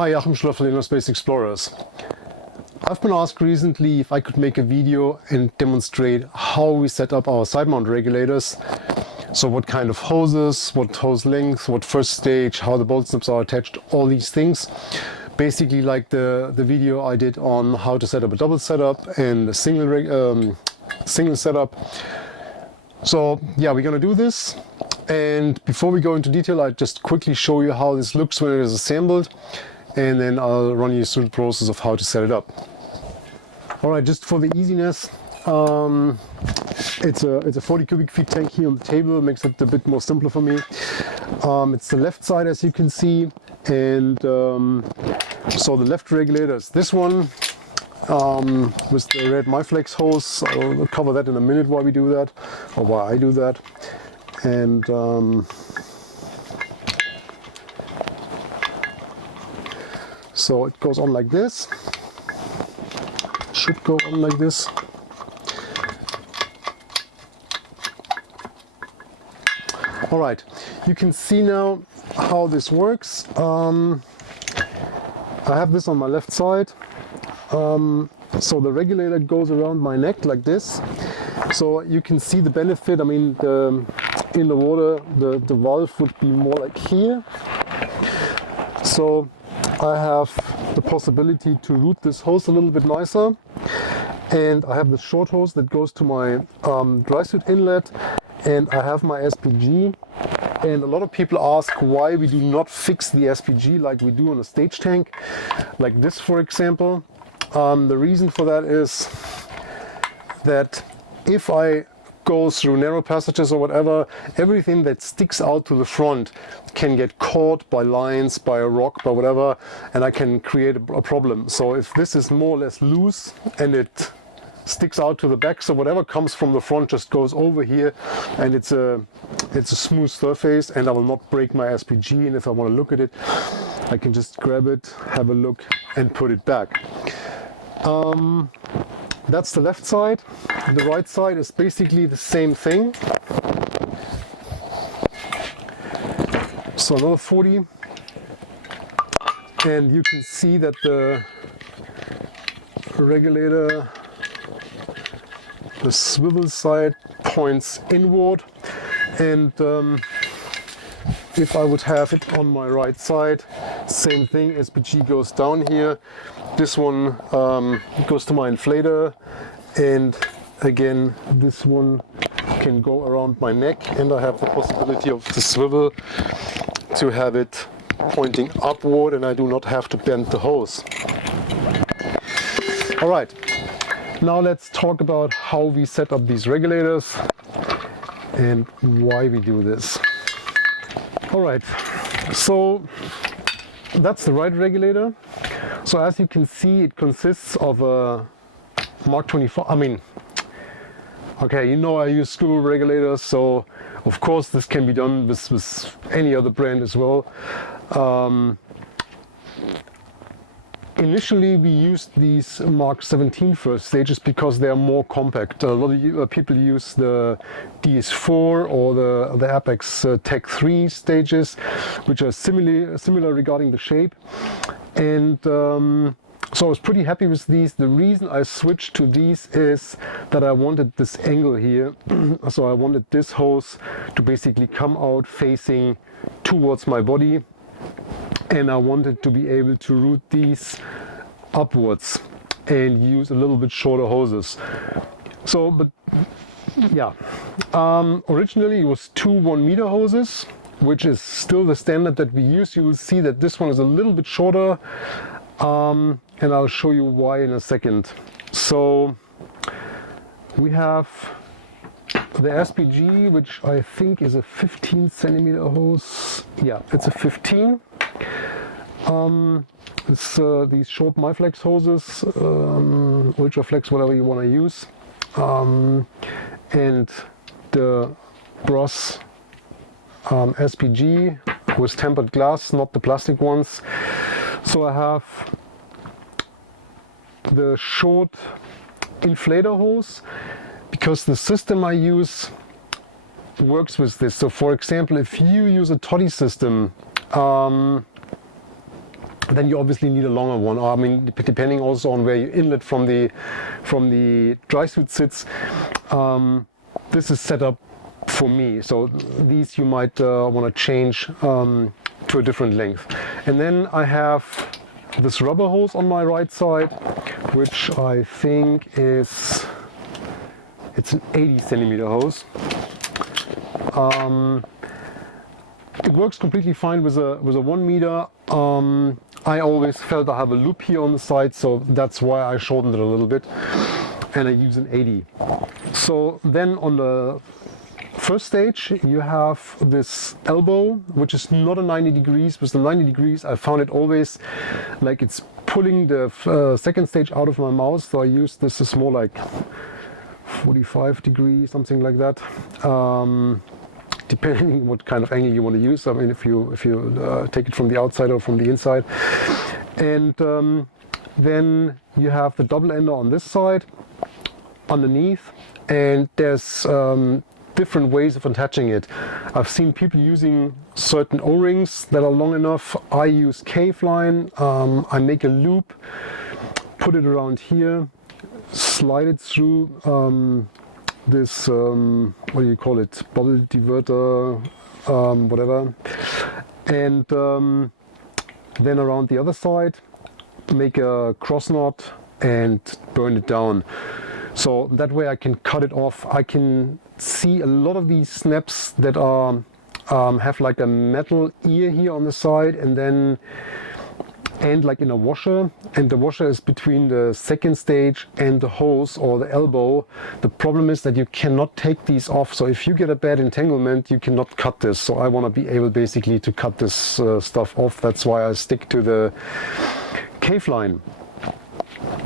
Hi, Achim Schloff from InnerSpace Explorers. I've been asked recently if I could make a video and demonstrate how we set up our Sidemount regulators. So what kind of hoses, what hose length, what first stage, how the bolt snips are attached, all these things. Basically like the video I did on how to set up a double setup and a single setup. So yeah, we're gonna do this. And before we go into detail, I'll just quickly show you how this looks when it is assembled, and then I'll run you through the process of how to set it up. All right, just for the easiness, it's a 40 cubic feet tank here on the table, makes it a bit more simpler for me. It's the left side, as you can see, and so the left regulator is this one with the red MyFlex hose. I'll cover that in a minute why we do that, or why I do that. And so it goes on like this, should go on like this. All right, you can see now how this works. I have this on my left side, so the regulator goes around my neck like this. So you can see the benefit. I mean, in the water, the valve would be more like here. So I have the possibility to route this hose a little bit nicer. And I have the short hose that goes to my dry suit inlet, and I have my SPG. And a lot of people ask why we do not fix the SPG like we do on a stage tank, like this for example. The reason for that is that if I go through narrow passages or whatever, everything that sticks out to the front can get caught by lines, by a rock, by whatever, and I can create a problem. So if this is more or less loose and it sticks out to the back, so whatever comes from the front just goes over here, and it's a smooth surface, and I will not break my SPG. And if I want to look at it, I can just grab it, have a look, and put it back. That's the left side. The right side is basically the same thing. So another 40. And you can see that the regulator, the swivel side points inward. And if I would have it on my right side, same thing, SPG goes down here. This one goes to my inflator, and again this one can go around my neck, and I have the possibility of the swivel to have it pointing upward, and I do not have to bend the hose. All right, now let's talk about how we set up these regulators and why we do this. All right, so that's the right regulator. So as you can see, it consists of a Mark 24. I mean, okay, you know I use swivel regulators, so of course this can be done with any other brand as well. Initially we used these Mark 17 first stages because they are more compact. A lot of people use the DS4 or the Apex Tech 3 stages, which are similar regarding the shape. And so I was pretty happy with these. The reason I switched to these is that I wanted this angle here. So I wanted this hose to basically come out facing towards my body, and I wanted to be able to route these upwards and use a little bit shorter hoses. So, but yeah, originally it was two 1 meter hoses, which is still the standard that we use. You will see that this one is a little bit shorter, and I'll show you why in a second. So we have the SPG, which I think is a 15 centimeter hose. Yeah, it's a 15. It's these short MyFlex hoses, Ultraflex, whatever you want to use, and the brass SPG with tempered glass, not the plastic ones. So I have the short inflator hose because the system I use works with this. So for example, if you use a toddy system, then you obviously need a longer one. I mean, depending also on where you inlet from the dry suit sits. This is set up for me, so these you might want to change to a different length. And then I have this rubber hose on my right side, which I think is, it's an 80 centimeter hose. It works completely fine with a 1 meter. I always felt I have a loop here on the side, so that's why I shortened it a little bit, and I use an 80. So then on the first stage you have this elbow, which is not a 90 degrees. With the 90 degrees I found it always like it's pulling the second stage out of my mouth, so I use this is more like 45 degrees, something like that. Depending what kind of angle you want to use. I mean, if you take it from the outside or from the inside. And then you have the double ender on this side underneath, and there's different ways of attaching it. I've seen people using certain O-rings that are long enough. I use cave line. I make a loop, put it around here, slide it through this what do you call it, bubble diverter, whatever, and then around the other side make a cross knot and burn it down, so that way I can cut it off. I can see a lot of these snaps that are have like a metal ear here on the side, and then end like in a washer, and the washer is between the second stage and the hose or the elbow. The problem is that you cannot take these off, so if you get a bad entanglement you cannot cut this. So I want to be able basically to cut this stuff off. That's why I stick to the cave line,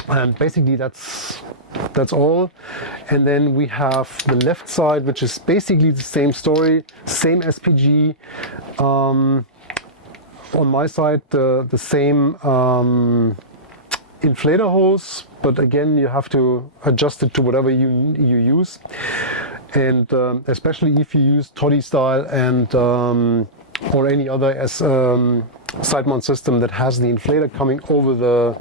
and basically that's all. And then we have the left side, which is basically the same story, same SPG. On my side, the same inflator hose, but again you have to adjust it to whatever you use, and especially if you use toddy style and or any other side mount system that has the inflator coming over the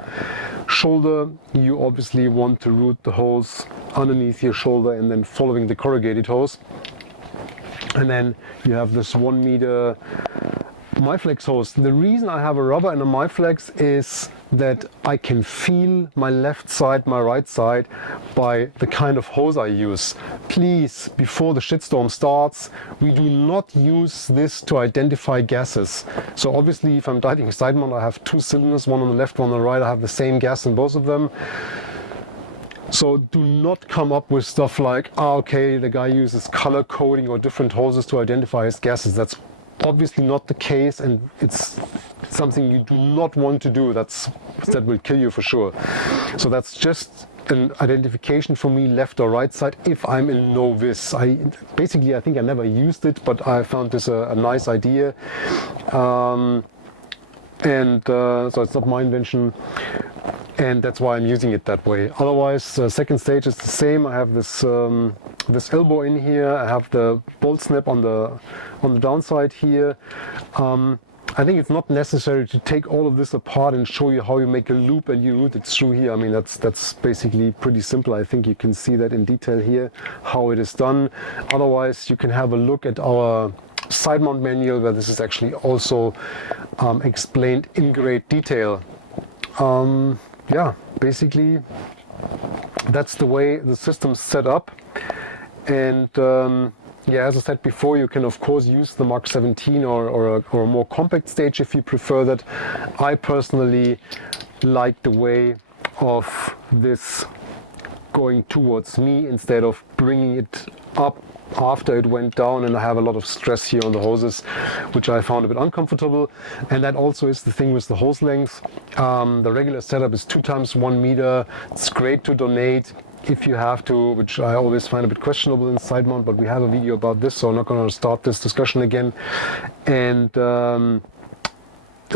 shoulder, you obviously want to route the hose underneath your shoulder and then following the corrugated hose. And then you have this 1 meter MyFlex hose. The reason I have a rubber and a MyFlex is that I can feel my left side, my right side by the kind of hose I use. Please, before the shitstorm starts, we do not use this to identify gases. So obviously if I'm diving a side mount, I have 2 cylinders, one on the left, one on the right. I have the same gas in both of them. So do not come up with stuff like, okay, the guy uses color coding or different hoses to identify his gases. That's obviously not the case, and it's something you do not want to do. That will kill you for sure. So that's just an identification for me, left or right side, if I'm a novice. I think I never used it, but I found this a nice idea, so it's not my invention, and that's why I'm using it that way. Otherwise, second stage is the same. I have this this elbow in here. I have the bolt snap on the downside here. I think it's not necessary to take all of this apart and show you how you make a loop and you route it through here. I mean, that's basically pretty simple. I think you can see that in detail here, how it is done. Otherwise, you can have a look at our side mount manual, where this is actually also explained in great detail. Yeah, basically that's the way the system's set up. And yeah, as I said before, you can of course use the Mark 17 or a more compact stage if you prefer that. I personally like the way of this going towards me instead of bringing it up after it went down, and I have a lot of stress here on the hoses, which I found a bit uncomfortable. And that also is the thing with the hose length. The regular setup is 2 times 1 meter. It's great to donate if you have to, which I always find a bit questionable in side mount, but we have a video about this, so I'm not going to start this discussion again. And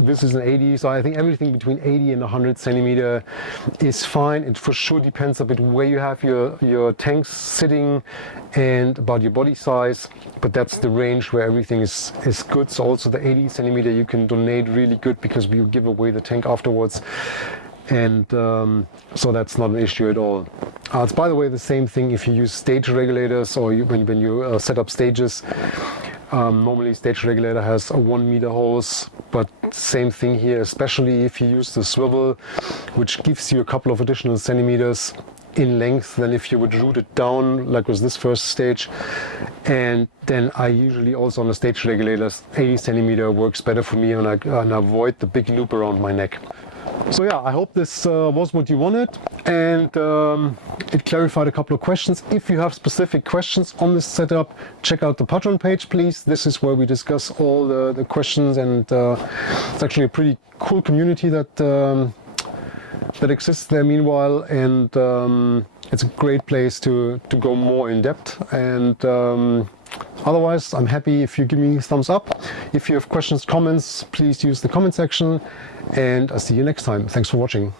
this is an 80, so I think everything between 80 and 100 centimeter is fine. It for sure depends a bit where you have your tanks sitting and about your body size, but that's the range where everything is good. So also the 80 centimeter you can donate really good, because we give away the tank afterwards, and so that's not an issue at all. It's by the way the same thing if you use stage regulators, or when you set up stages. Normally stage regulator has a 1 meter hose, but same thing here, especially if you use the swivel, which gives you a couple of additional centimeters in length than if you would route it down like with this first stage. And then I usually also on the stage regulators 80 centimeter works better for me, and I avoid the big loop around my neck. So yeah, I hope this was what you wanted, and it clarified a couple of questions. If you have specific questions on this setup, check out the Patreon page, please. This is where we discuss all the questions, and it's actually a pretty cool community that exists there meanwhile, and it's a great place to go more in depth. And otherwise, I'm happy if you give me a thumbs up. If you have questions, comments, please use the comment section, and I'll see you next time. Thanks for watching.